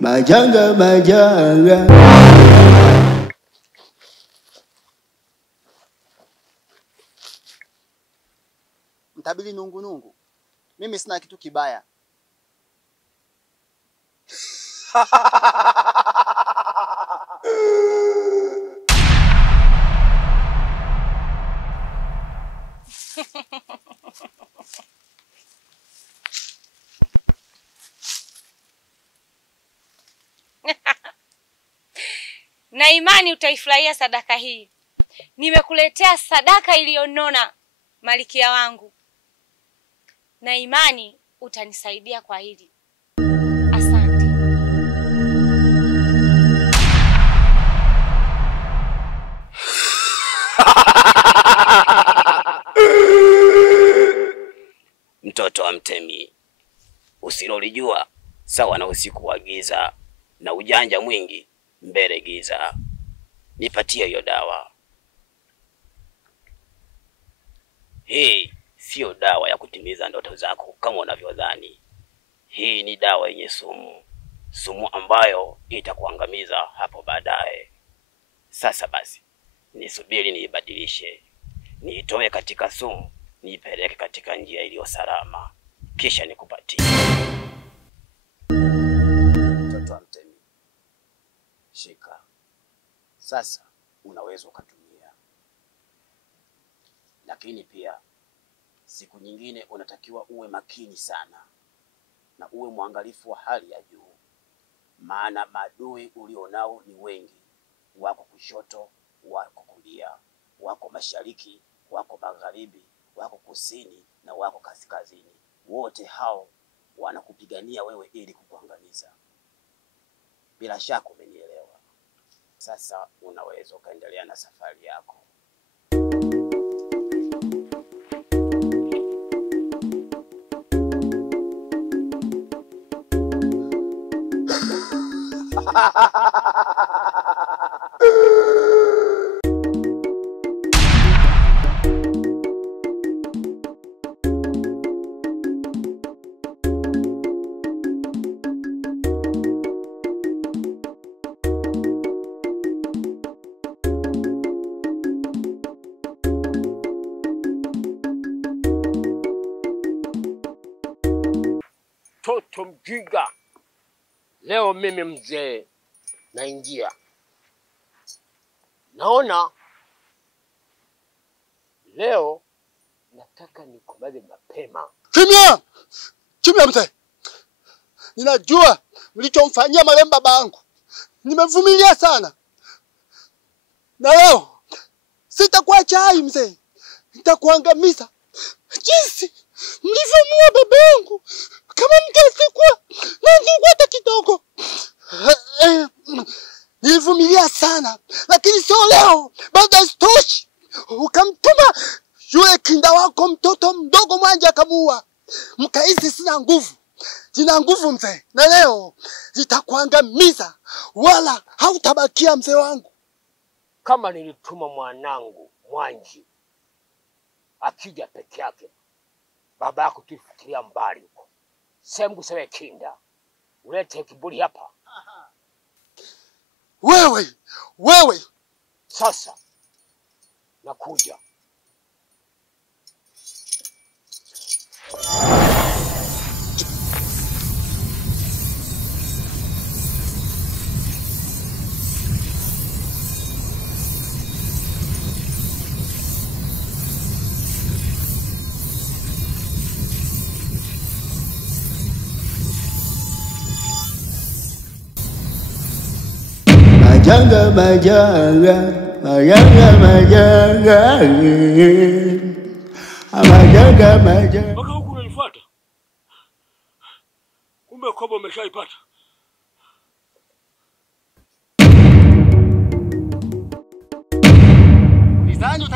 Majanga majanga. Mtabili nungu. Mimi sina kitu kibaya. Na imani utaifurahia sadaka hii. Nimekuletea sadaka iliyonona, Malikia wangu. Na imani utanisaidia kwa hili. Asante. Mtoto wa mtemi, usilolijua sawa na usiku wa giza, na ujanja mwingi mbele giza. Nipatie hiyo dawa. Hii sio dawa ya kutimiza ndoto zako kama unavyodhani. Hii ni dawa yenye sumu. Sumu ambayo itakuangamiza hapo baadaye. Sasa basi, nisubiri niibadilishe. Niitoe katika sumu, niipeleke katika njia iliyo salama. Kisha nikupatie. Mtoto wa mtemi, shika. Sasa unaweza ukatumia. Lakini pia siku nyingine unatakiwa uwe makini sana na uwe mwangalifu wa hali ya juu. Maana maadui ulionao ni wengi. Wako kushoto, wako kulia, wako mashariki, wako magharibi, wako kusini na wako kaskazini. Wote hao wanakupigania wewe ili kukuangamiza. Bila shaka umenielewa. Sasa unaweza ukaendelea na safari yako. Toto mjinga. Leo mimi mzee naingia. Naona leo nataka nikumalize mapema. Kimya! Kimya mzee. Ninajua mlichomfanyia marehemu babangu. Nimevumilia sana. Na leo sitakuacha hai mzee. Nitakuangamiza. Jinsi mlivyomuua babangu. Kama mtasikua na ndugu hata kidogo. Nilivumilia sana. Lakini sio leo. Baada stoshi. Ukamtuma yule kinda wako mtoto mdogo Mwanja akamuua. Mkahisi sina nguvu. Sina nguvu mzee. Na leo nitakuangamiza. Wala hautabakia mzee wangu. Kama nilituma mwanangu Mwanji akija peke yake, baba yako tufikiria mbali huko. Semgu sewe kinda. Ulete kiburi hapa. Wewe. Sasa nakuja. Majanga majanga. Mpaka huku unanifuata. Kumbe kobo umeshaipata.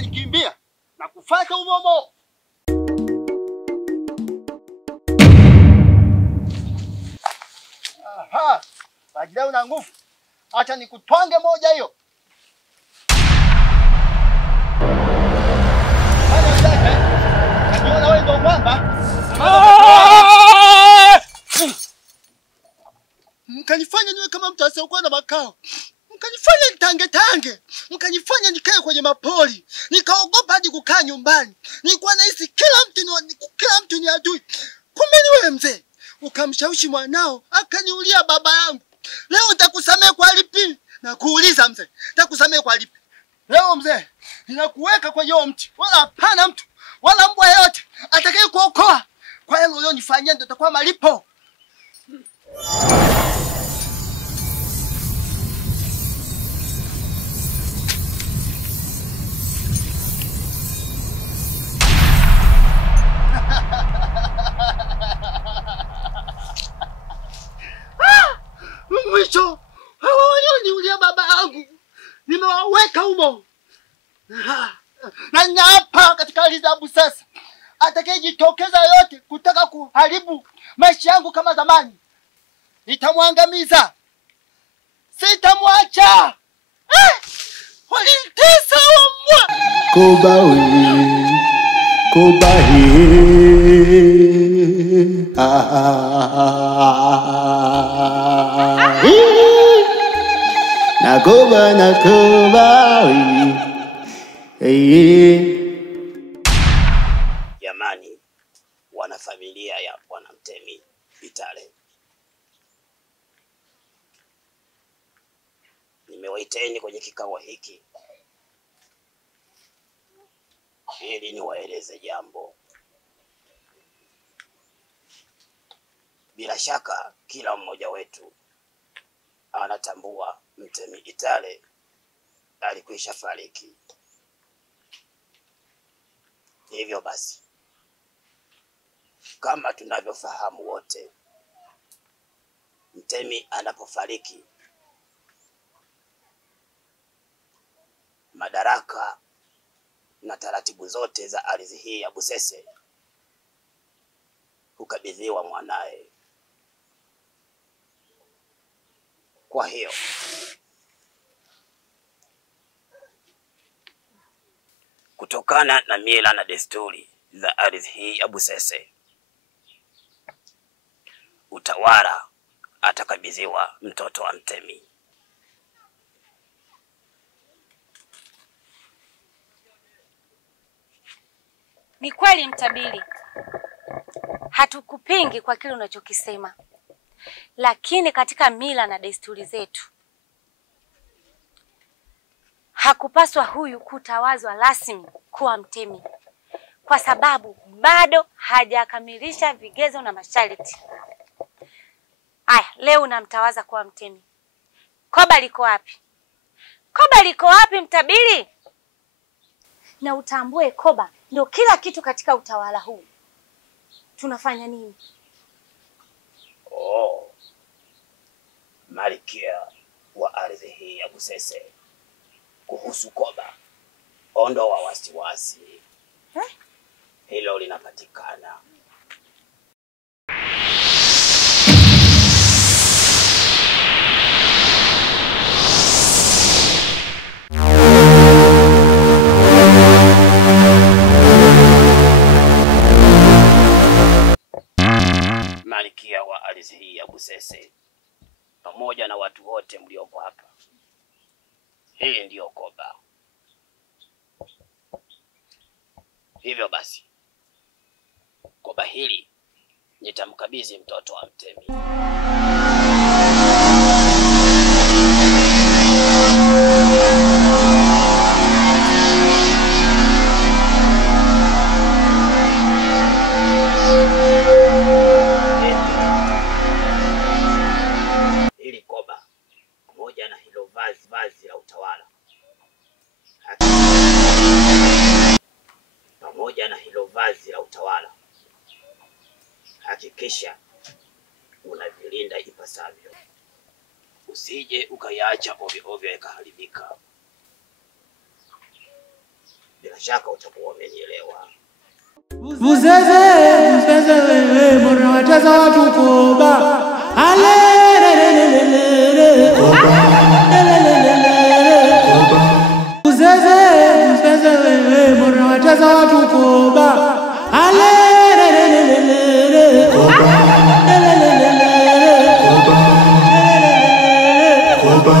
Ukanikimbia na kufuata umomo. Aha. Bajira una nguvu. Acha nikutwange moja hiyo. Najiona wewe ndio kwamba mkanifanya niwe kama mtu asiyokuwa na makao. Mkanifanya nitange. Mkanifanya nikae kwenye mapori. Nikaogopa hadi kukaa nyumbani. Nilikuwa nahisi kila mtu ni adui. Kumbe ni wewe mzee. Ukamshawishi mwanao akaniulia baba yangu. Leo nitakusamea kwa lipi? Na kuuliza mzee, nitakusamea kwa lipi? Leo mzee, ninakuweka kwenye huo mti. Wala hapana mtu, wala mbwa yote atakaye kuokoa. Kwa hiyo ulionifanyia ndio itakuwa malipo. Mwisho, hawa walioniulia baba yangu nimewaweka humo. Na ninaapa katika adhabu sasa, atakayejitokeza yote kutaka kuharibu maisha yangu kama zamani, nitamwangamiza. Sitamwacha. Walinitesa mbwa. Jamani, wana familia ya Bwana Mtemi Itale, nimewaiteni kwenye kikao hiki ili niwaeleze jambo. Bila shaka kila mmoja wetu anatambua Mtemi Itale alikwisha fariki. Hivyo basi, kama tunavyofahamu wote, Mtemi anapofariki, madaraka na taratibu zote za ardhi hii ya Busese hukabidhiwa mwanae. Kwa hiyo kutokana na mila na desturi za ardhi hii ya Busese, utawala atakabidhiwa mtoto wa Mtemi. Ni kweli mtabiri, hatukupingi kwa kile unachokisema, lakini katika mila na desturi zetu hakupaswa huyu kutawazwa rasmi kuwa mtemi, kwa sababu bado hajakamilisha vigezo na masharti. Aya, leo unamtawaza kuwa mtemi. Koba liko wapi? Koba liko wapi mtabiri? Na utambue koba ndio kila kitu katika utawala huu. Tunafanya nini? Oh, Malkia wa ardhi hii ya Busese, kuhusu koba, ondoa wasiwasi. Hilo linapatikana. Malkia wa ardhi hii ya Busese, pamoja na watu wote mliopo hapa, hii ndiyo koba. Hivyo basi, koba hili nitamkabidhi mtoto wa Mtemi. Hili koba pamoja na hilo vazi la utawala, hakikisha unavilinda ipasavyo, usije ukayaacha ovyo ovyo yakaharibika. Bila shaka utakuwa umenielewa. Uzeze wewe mbona wacheza watu koba. Alelelelelele koba. Uzeze wewe mbona wacheza watu koba. Alelelelelele koba. Koba.